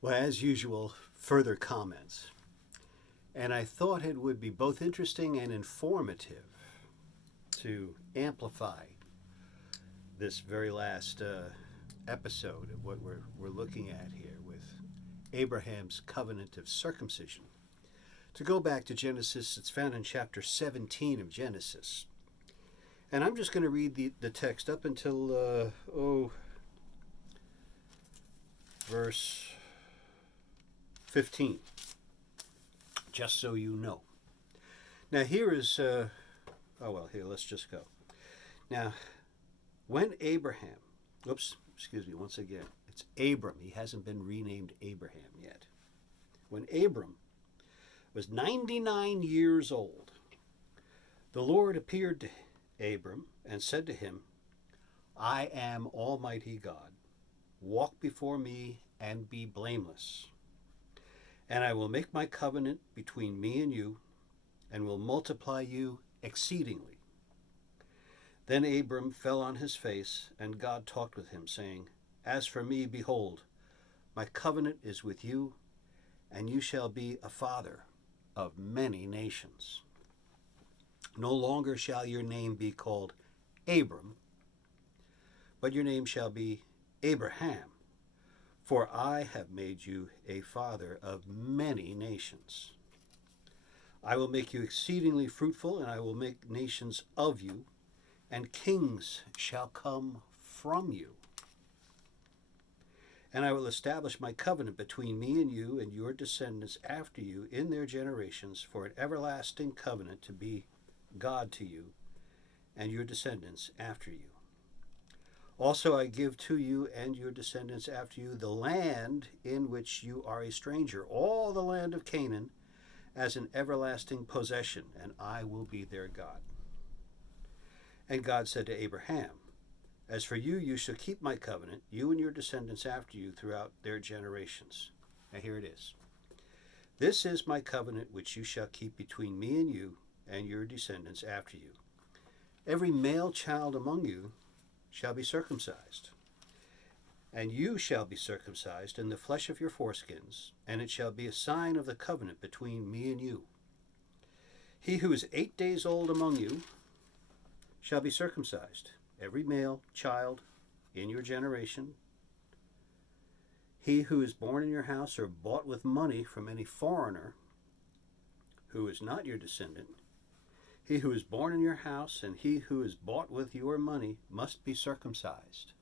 Well, as usual, further comments. And I thought it would be both interesting and informative to amplify this very last episode of what we're looking at here with Abraham's covenant of circumcision. To go back to Genesis, it's found in chapter 17 of Genesis. And I'm just going to read the text up until, verse 15, just so you know. Now here is, here, let's just go. Now, when Abraham, once again, it's Abram. He hasn't been renamed Abraham yet. When Abram was 99 years old, the Lord appeared to Abram and said to him, I am Almighty God. Walk before me and be blameless. And I will make my covenant between me and you, and will multiply you exceedingly. Then Abram fell on his face, and God talked with him, saying, As for me, behold, my covenant is with you, and you shall be a father of many nations. No longer shall your name be called Abram, but your name shall be Abraham. For I have made you a father of many nations. I will make you exceedingly fruitful, and I will make nations of you, and kings shall come from you. And I will establish my covenant between me and you and your descendants after you in their generations for an everlasting covenant to be God to you and your descendants after you. Also I give to you and your descendants after you the land in which you are a stranger, all the land of Canaan, as an everlasting possession, and I will be their God. And God said to Abraham, As for you, you shall keep my covenant, you and your descendants after you throughout their generations. Now here it is. This is my covenant which you shall keep between me and you and your descendants after you. Every male child among you shall be circumcised, and you shall be circumcised in the flesh of your foreskins, and it shall be a sign of the covenant between me and you. He who is 8 days old among you shall be circumcised, every male child in your generation. He who is born in your house or bought with money from any foreigner who is not your descendant, he who is born in your house and he who is bought with your money must be circumcised.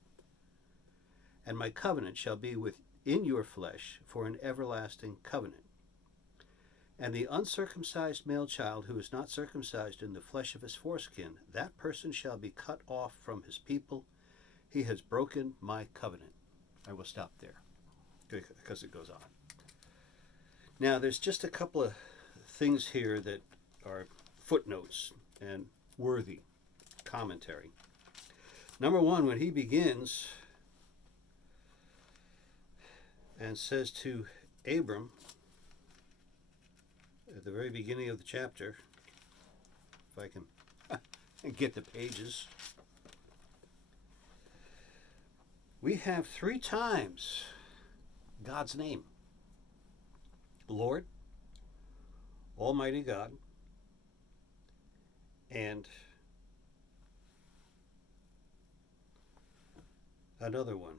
And my covenant shall be within your flesh for an everlasting covenant. And the uncircumcised male child who is not circumcised in the flesh of his foreskin, that person shall be cut off from his people. He has broken my covenant. I will stop there because it goes on. Now there's just a couple of things here that are footnotes and worthy commentary. Number one, when he begins and says to Abram at the very beginning of the chapter, if I can get the pages, we have 3 times God's name. Lord, Almighty God, and another one.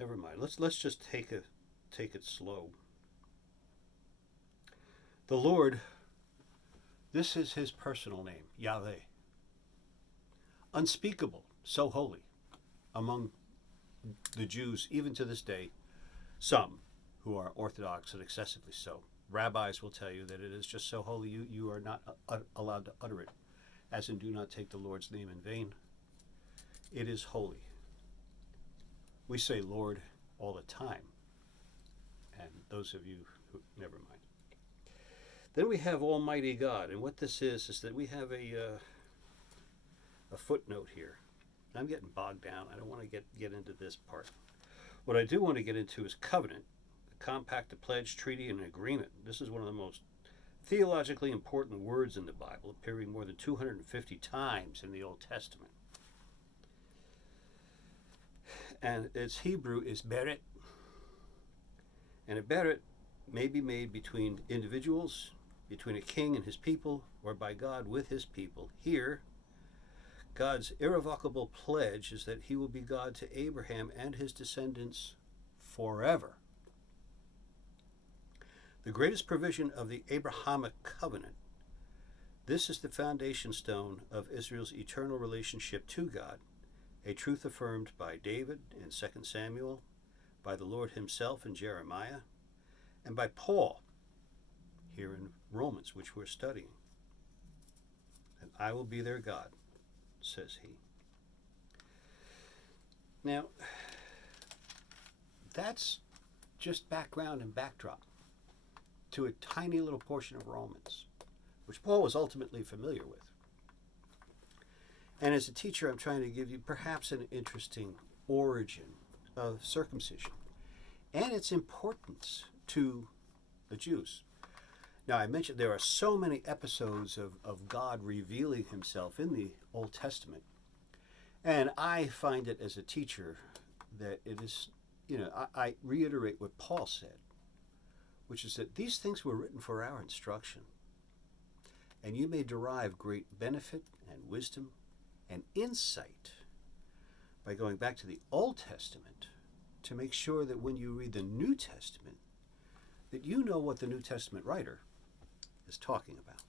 Never mind. Let's just take it slow. The Lord, this is his personal name, Yahweh. Unspeakable, so holy among the Jews, even to this day, some who are Orthodox and excessively so. Rabbis will tell you that it is just so holy you are not allowed to utter it, as in do not take the Lord's name in vain. It is holy. We say Lord all the time, and those of you who, never mind. Then we have Almighty God, and what this is that we have a footnote here. I'm getting bogged down. I don't want to get into this part. What I do want to get into is covenant, a compact, a pledge, treaty, and an agreement. This is one of the most theologically important words in the Bible, appearing more than 250 times in the Old Testament. and its Hebrew is beret. And a beret may be made between individuals, between a king and his people, or by God with his people. Here, God's irrevocable pledge is that he will be God to Abraham and his descendants forever. The greatest provision of the Abrahamic covenant. This is the foundation stone of Israel's eternal relationship to God, a truth affirmed by David in 2 Samuel, by the Lord himself in Jeremiah, and by Paul here in Romans, which we're studying. And I will be their God, says he. Now, that's just background and backdrop to a tiny little portion of Romans, which Paul was ultimately familiar with. And as a teacher, I'm trying to give you perhaps an interesting origin of circumcision and its importance to the Jews. Now, I mentioned there are so many episodes of God revealing himself in the Old Testament. And I find it as a teacher that it is, I reiterate what Paul said, which is that these things were written for our instruction. And you may derive great benefit and wisdom and insight by going back to the Old Testament to make sure that when you read the New Testament, that you know what the New Testament writer is talking about.